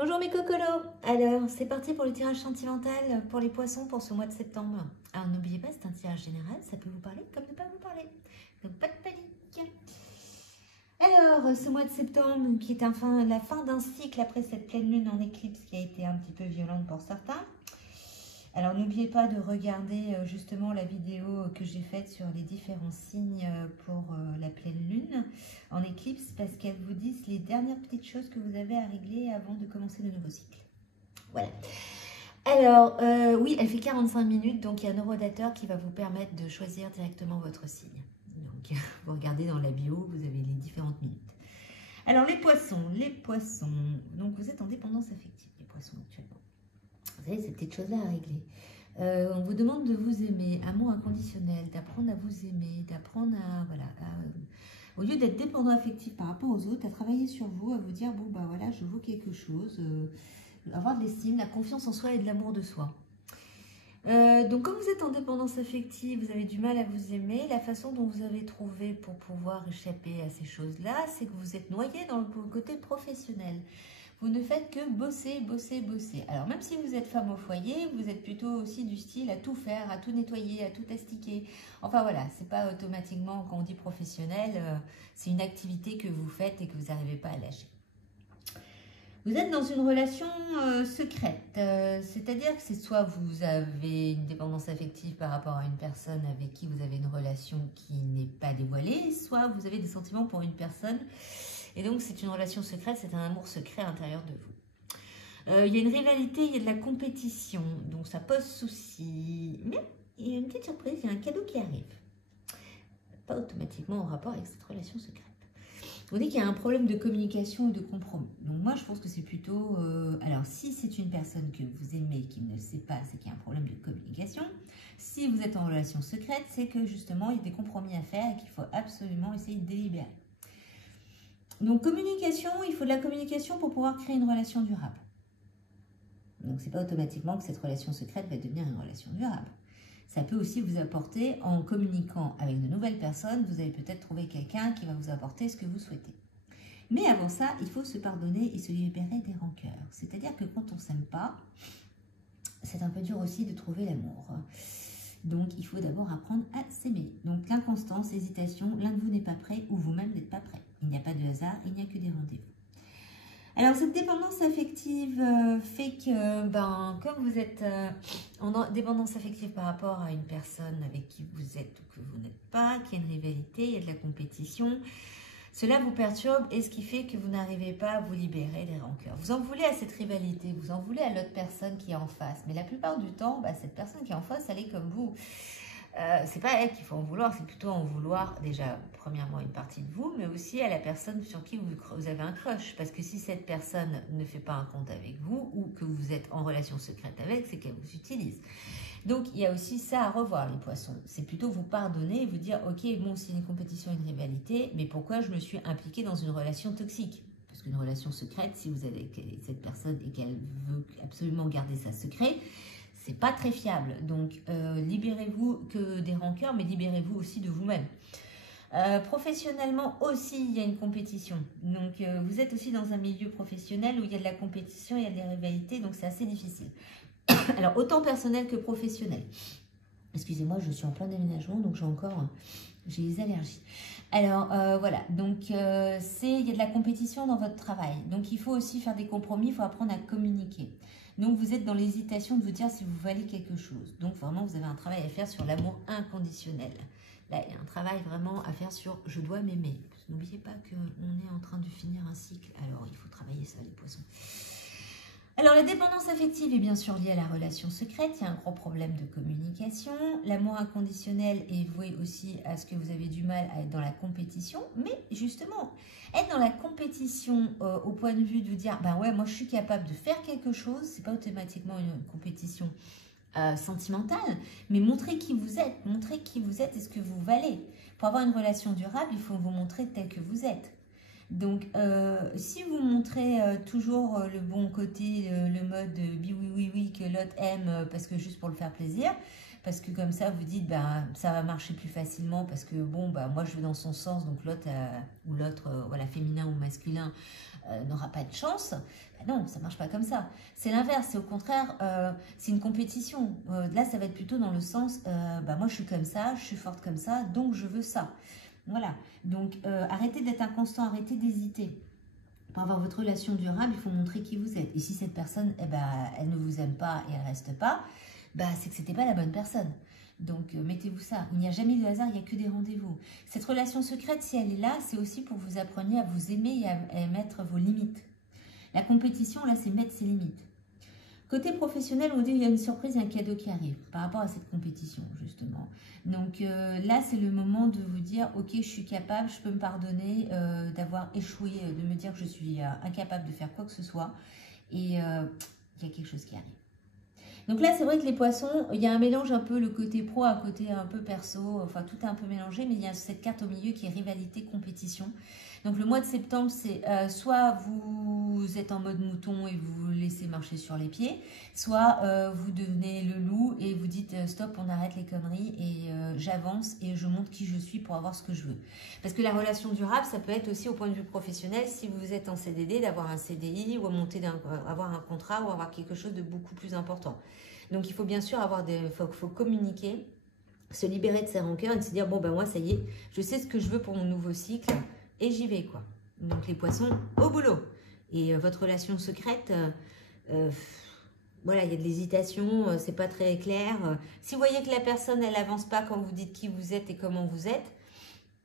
Bonjour mes cocolos. Alors, c'est parti pour le tirage sentimental pour les poissons pour ce mois de septembre. Alors, n'oubliez pas, c'est un tirage général, ça peut vous parler comme ne pas vous parler. Donc, pas de panique. Alors, ce mois de septembre, qui est la fin d'un cycle après cette pleine lune en éclipse qui a été un petit peu violente pour certains. Alors, n'oubliez pas de regarder justement la vidéo que j'ai faite sur les différents signes pour la pleine lune en éclipse parce qu'elles vous disent les dernières petites choses que vous avez à régler avant de commencer le nouveau cycle. Voilà. Alors, oui, elle fait 45 minutes, donc il y a un horodateur qui va vous permettre de choisir directement votre signe. Donc, vous regardez dans la bio, vous avez les différentes minutes. Alors, les poissons. Donc, vous êtes en dépendance affective, les poissons, actuellement. Vous avez ces petites choses-là à régler. On vous demande de vous aimer, amour inconditionnel, d'apprendre à vous aimer, d'apprendre à, voilà, au lieu d'être dépendant affectif par rapport aux autres, à travailler sur vous, à vous dire, bon, bah voilà, je vaux quelque chose, avoir de l'estime, la confiance en soi et de l'amour de soi. Donc, comme vous êtes en dépendance affective, vous avez du mal à vous aimer, la façon dont vous avez trouvé pour pouvoir échapper à ces choses-là, c'est que vous êtes noyé dans le côté professionnel. Vous ne faites que bosser, bosser, bosser. Alors, même si vous êtes femme au foyer, vous êtes plutôt aussi du style à tout faire, à tout nettoyer, à tout astiquer. Enfin, voilà, c'est pas automatiquement, quand on dit professionnel, c'est une activité que vous faites et que vous n'arrivez pas à lâcher. Vous êtes dans une relation secrète, c'est-à-dire que c'est soit vous avez une dépendance affective par rapport à une personne avec qui vous avez une relation qui n'est pas dévoilée, soit vous avez des sentiments pour une personne et donc c'est une relation secrète, c'est un amour secret à l'intérieur de vous. Il y a une rivalité, il y a de la compétition, donc ça pose souci, mais il y a une petite surprise, il y a un cadeau qui arrive. Pas automatiquement en rapport avec cette relation secrète. On dit qu'il y a un problème de communication et de compromis. Donc moi, je pense que c'est plutôt... alors, si c'est une personne que vous aimez qui ne le sait pas, c'est qu'il y a un problème de communication. Si vous êtes en relation secrète, c'est que justement, il y a des compromis à faire et qu'il faut absolument essayer de délibérer. Donc, communication, il faut de la communication pour pouvoir créer une relation durable. Donc, c'est pas automatiquement que cette relation secrète va devenir une relation durable. Ça peut aussi vous apporter, en communiquant avec de nouvelles personnes, vous allez peut-être trouver quelqu'un qui va vous apporter ce que vous souhaitez. Mais avant ça, il faut se pardonner et se libérer des rancœurs. C'est-à-dire que quand on ne s'aime pas, c'est un peu dur aussi de trouver l'amour. Donc, il faut d'abord apprendre à s'aimer. Donc, l'inconstance, l'hésitation, l'un de vous n'est pas prêt ou vous-même n'êtes pas prêt. Il n'y a pas de hasard, il n'y a que des rendez-vous. Alors, cette dépendance affective fait que, comme vous êtes en dépendance affective par rapport à une personne avec qui vous êtes ou que vous n'êtes pas, qu'il y a une rivalité, il y a de la compétition, cela vous perturbe et ce qui fait que vous n'arrivez pas à vous libérer des rancœurs. Vous en voulez à cette rivalité, vous en voulez à l'autre personne qui est en face, mais la plupart du temps, cette personne qui est en face, elle est comme vous. C'est pas à elle qu'il faut en vouloir, c'est plutôt en vouloir déjà, premièrement, une partie de vous, mais aussi à la personne sur qui vous avez un crush. Parce que si cette personne ne fait pas un compte avec vous ou que vous êtes en relation secrète avec, c'est qu'elle vous utilise. Donc, il y a aussi ça à revoir, les poissons. C'est plutôt vous pardonner et vous dire, ok, bon, c'est une compétition, une rivalité, mais pourquoi je me suis impliquée dans une relation toxique ? Parce qu'une relation secrète, si vous avez cette personne et qu'elle veut absolument garder ça secret, c'est pas très fiable. Donc, libérez-vous que des rancœurs, mais libérez-vous aussi de vous-même. Professionnellement aussi, il y a une compétition. Donc, vous êtes aussi dans un milieu professionnel où il y a de la compétition, il y a des rivalités, donc c'est assez difficile. Alors, autant personnel que professionnel. Excusez-moi, je suis en plein déménagement, donc j'ai des allergies. Alors, voilà, donc il y a de la compétition dans votre travail. Donc, il faut aussi faire des compromis, il faut apprendre à communiquer. Donc, vous êtes dans l'hésitation de vous dire si vous valez quelque chose. Donc, vraiment, vous avez un travail à faire sur l'amour inconditionnel. Là, il y a un travail vraiment à faire sur « je dois m'aimer ». N'oubliez pas qu'on est en train de finir un cycle. Alors, il faut travailler ça, les poissons. Alors, la dépendance affective est bien sûr liée à la relation secrète. Il y a un gros problème de communication. L'amour inconditionnel est voué aussi à ce que vous avez du mal à être dans la compétition. Mais justement, être dans la compétition au point de vue de vous dire « ouais, moi, je suis capable de faire quelque chose », c'est pas automatiquement une compétition sentimentale, mais montrer qui vous êtes et ce que vous valez. Pour avoir une relation durable, il faut vous montrer tel que vous êtes. Donc, si vous montrez toujours le bon côté, le mode oui, oui, oui, que l'autre aime parce que juste pour le faire plaisir, parce que comme ça, vous dites, bah, ça va marcher plus facilement, parce que bon, bah, moi, je vais dans son sens, donc l'autre, ou l'autre, voilà, féminin ou masculin, n'aura pas de chance. Bah non, ça marche pas comme ça. C'est l'inverse, c'est au contraire, c'est une compétition. Là, ça va être plutôt dans le sens, bah, moi, je suis comme ça, je suis forte comme ça, donc je veux ça. Voilà, donc arrêtez d'être inconstant, arrêtez d'hésiter. Pour avoir votre relation durable, il faut montrer qui vous êtes. Et si cette personne, eh ben, elle ne vous aime pas et elle reste pas, bah, c'est que c'était pas la bonne personne. Donc, mettez-vous ça. Il n'y a jamais de hasard, il n'y a que des rendez-vous. Cette relation secrète, si elle est là, c'est aussi pour que vous appreniez à vous aimer et à mettre vos limites. La compétition, là, c'est mettre ses limites. Côté professionnel, on dit qu'il y a une surprise, un cadeau qui arrive par rapport à cette compétition, justement. Donc là, c'est le moment de vous dire, ok, je suis capable, je peux me pardonner d'avoir échoué, de me dire que je suis incapable de faire quoi que ce soit. Et il y a quelque chose qui arrive. Donc là, c'est vrai que les poissons, il y a un mélange un peu, le côté pro, un côté un peu perso, enfin tout est un peu mélangé, mais il y a cette carte au milieu qui est rivalité, compétition. Donc le mois de septembre, c'est soit vous êtes en mode mouton et vous vous laissez marcher sur les pieds, soit vous devenez le loup et vous dites stop, on arrête les conneries et j'avance et je montre qui je suis pour avoir ce que je veux. Parce que la relation durable, ça peut être aussi au point de vue professionnel, si vous êtes en CDD, d'avoir un CDI ou avoir un contrat ou avoir quelque chose de beaucoup plus important. Donc il faut bien sûr faut communiquer, se libérer de ses rancœurs et de se dire bon ben moi ça y est, je sais ce que je veux pour mon nouveau cycle. Et j'y vais, quoi. Donc, les poissons, au boulot. Et votre relation secrète, voilà, il y a de l'hésitation, c'est pas très clair. Si vous voyez que la personne, elle avance pas quand vous dites qui vous êtes et comment vous êtes,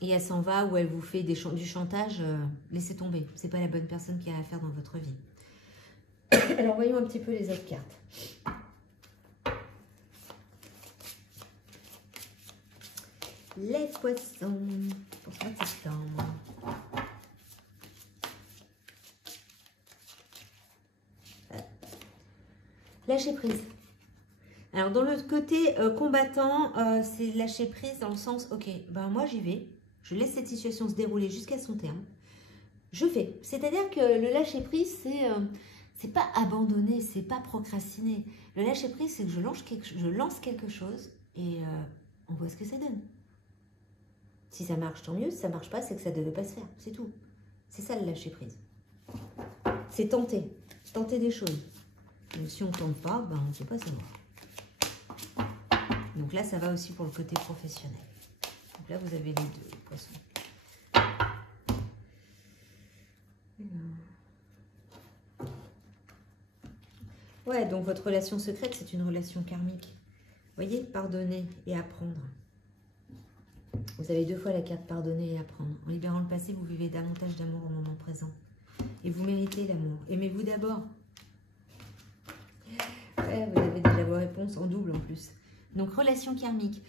et elle s'en va ou elle vous fait du chantage, laissez tomber. C'est pas la bonne personne qui a à faire dans votre vie. Alors, voyons un petit peu les autres cartes. Les poissons pour ce mois de septembre. Lâcher prise. Alors, dans le côté combattant, c'est lâcher prise dans le sens, ok, ben moi j'y vais, je laisse cette situation se dérouler jusqu'à son terme, je fais. C'est-à-dire que le lâcher prise, c'est pas abandonner, c'est pas procrastiner. Le lâcher prise, c'est que je lance quelque chose et on voit ce que ça donne. Si ça marche, tant mieux. Si ça marche pas, c'est que ça devait pas se faire. C'est tout. C'est ça le lâcher prise. C'est tenter des choses. Donc, si on ne tente pas, ben, on ne peut pas savoir. Donc là, ça va aussi pour le côté professionnel. Donc là, vous avez les deux, les poissons. Ouais, donc votre relation secrète, c'est une relation karmique. Vous voyez, pardonner et apprendre. Vous avez deux fois la carte pardonner et apprendre. En libérant le passé, vous vivez davantage d'amour au moment présent. Et vous méritez l'amour. Aimez-vous d'abord. Ouais, vous avez déjà vos réponses en double en plus. Donc, relation karmique.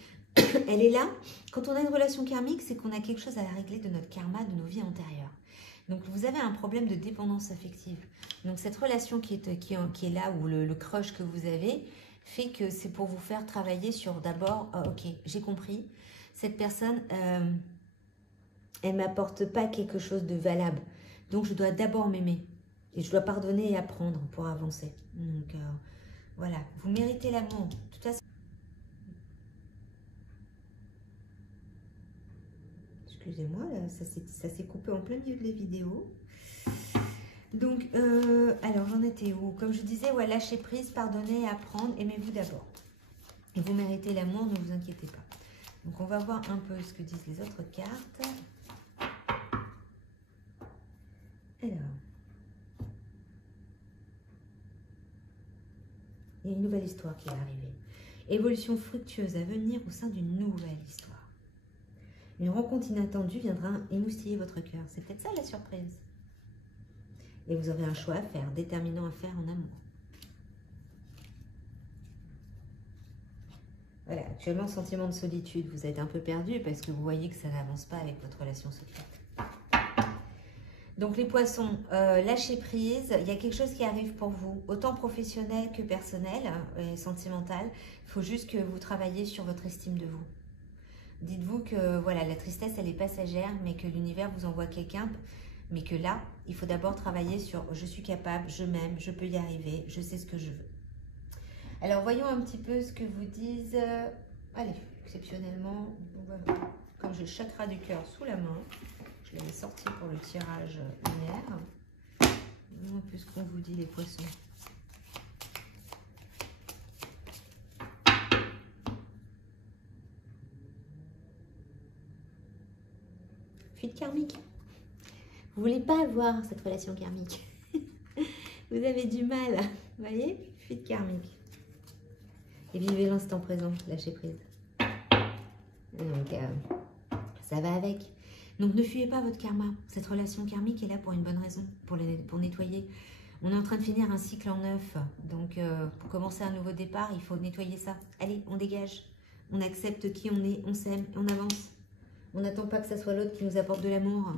Elle est là. Quand on a une relation karmique, c'est qu'on a quelque chose à régler de notre karma, de nos vies antérieures. Donc, vous avez un problème de dépendance affective. Donc, cette relation qui est là, ou le crush que vous avez, fait que c'est pour vous faire travailler sur d'abord, ok, j'ai compris, cette personne, elle ne m'apporte pas quelque chose de valable. Donc, je dois d'abord m'aimer. Et je dois pardonner et apprendre pour avancer. Donc, voilà. Vous méritez l'amour. De toute façon, excusez-moi, ça s'est coupé en plein milieu de la vidéo. Donc, alors, j'en étais où? Comme je disais, ouais, lâcher prise, pardonner et apprendre. Aimez-vous d'abord. Et vous méritez l'amour, ne vous inquiétez pas. Donc, on va voir un peu ce que disent les autres cartes. Alors, il y a une nouvelle histoire qui est arrivée. Évolution fructueuse à venir au sein d'une nouvelle histoire. Une rencontre inattendue viendra émoustiller votre cœur. C'est peut-être ça la surprise. Et vous aurez un choix à faire, déterminant à faire en amour. Voilà, actuellement, sentiment de solitude. Vous êtes un peu perdu parce que vous voyez que ça n'avance pas avec votre relation secrète. Donc les poissons, lâchez prise, il y a quelque chose qui arrive pour vous, autant professionnel que personnel et sentimental. Il faut juste que vous travailliez sur votre estime de vous. Dites-vous que voilà, la tristesse, elle est passagère, mais que l'univers vous envoie quelqu'un, mais que là, il faut d'abord travailler sur je suis capable, je m'aime, je peux y arriver, je sais ce que je veux. Alors, voyons un petit peu ce que vous disent. Allez, exceptionnellement, comme j'ai le chakra du cœur sous la main, je l'avais sorti pour le tirage lunaire. Voyons un peu ce qu'on vous dit, les poissons. Fuite karmique. Vous voulez pas avoir cette relation karmique. Vous avez du mal. Vous voyez? Fuite karmique. Et vivez l'instant présent. Lâchez prise. Donc, ça va avec. Donc, ne fuyez pas votre karma. Cette relation karmique est là pour une bonne raison, pour nettoyer. On est en train de finir un cycle en neuf. Donc, pour commencer un nouveau départ, il faut nettoyer ça. Allez, on dégage. On accepte qui on est, on s'aime et on avance. On n'attend pas que ça soit l'autre qui nous apporte de l'amour.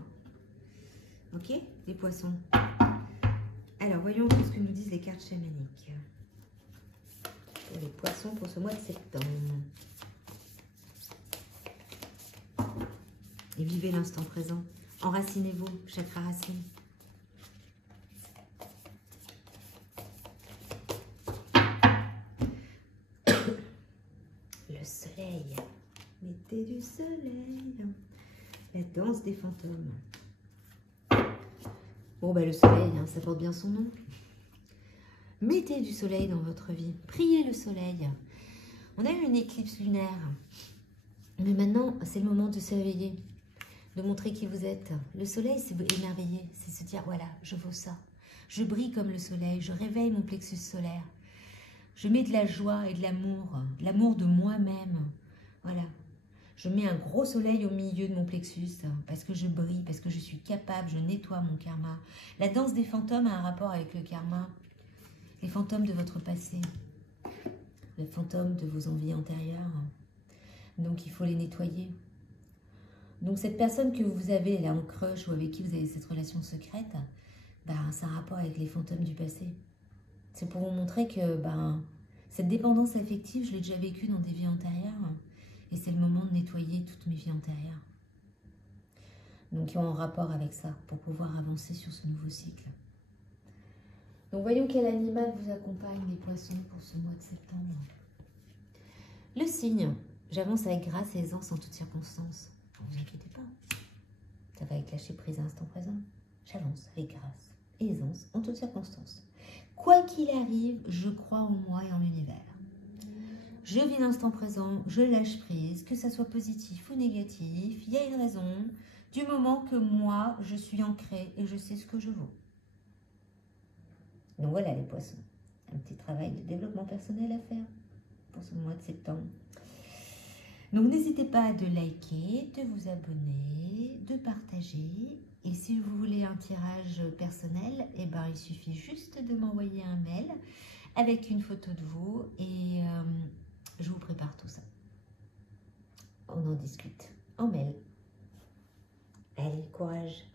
Ok, les poissons. Alors, voyons ce que nous disent les cartes chamaniques. Pour les poissons pour ce mois de septembre. Et vivez l'instant présent. Enracinez-vous, chakra racine. Le soleil. Mettez du soleil. La danse des fantômes. Bon, bah le soleil, hein, ça porte bien son nom. Mettez du soleil dans votre vie. Priez le soleil. On a eu une éclipse lunaire. Mais maintenant, c'est le moment de s'éveiller. De montrer qui vous êtes. Le soleil, c'est vous émerveiller. C'est se dire, voilà, je vaux ça. Je brille comme le soleil. Je réveille mon plexus solaire. Je mets de la joie et de l'amour de moi-même. Voilà. Je mets un gros soleil au milieu de mon plexus parce que je brille, parce que je suis capable, je nettoie mon karma. La danse des fantômes a un rapport avec le karma. Les fantômes de votre passé. Les fantômes de vos envies antérieures. Donc, il faut les nettoyer. Donc, cette personne que vous avez là en crush ou avec qui vous avez cette relation secrète, c'est un rapport avec les fantômes du passé. C'est pour vous montrer que cette dépendance affective, je l'ai déjà vécue dans des vies antérieures. Et c'est le moment de nettoyer toutes mes vies antérieures. Donc, ils ont un rapport avec ça pour pouvoir avancer sur ce nouveau cycle. Donc, voyons quel animal vous accompagne, les poissons, pour ce mois de septembre. Le cygne. J'avance avec grâce et aisance en toutes circonstances. Ne vous inquiétez pas. Ça va avec lâcher prise à l'instant présent. J'avance avec grâce et aisance en toutes circonstances. Quoi qu'il arrive, je crois en moi et en l'univers. Je vis l'instant présent, je lâche prise, que ça soit positif ou négatif, il y a une raison, du moment que moi, je suis ancrée et je sais ce que je vaux. Donc voilà les poissons, un petit travail de développement personnel à faire pour ce mois de septembre. Donc n'hésitez pas de liker, de vous abonner, de partager. Et si vous voulez un tirage personnel, il suffit juste de m'envoyer un mail avec une photo de vous et je vous prépare tout ça. On en discute en mail. Allez, courage!